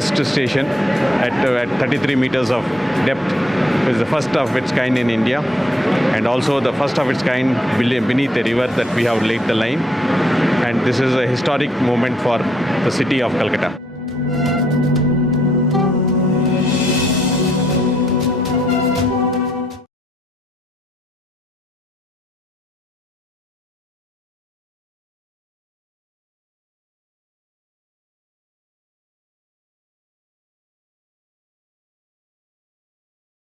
deepest station at 33 meters of depth. It is the first of its kind in India, and also the first of its kind beneath a river that we have laid the line. And this is a historic moment for the city of Calcutta.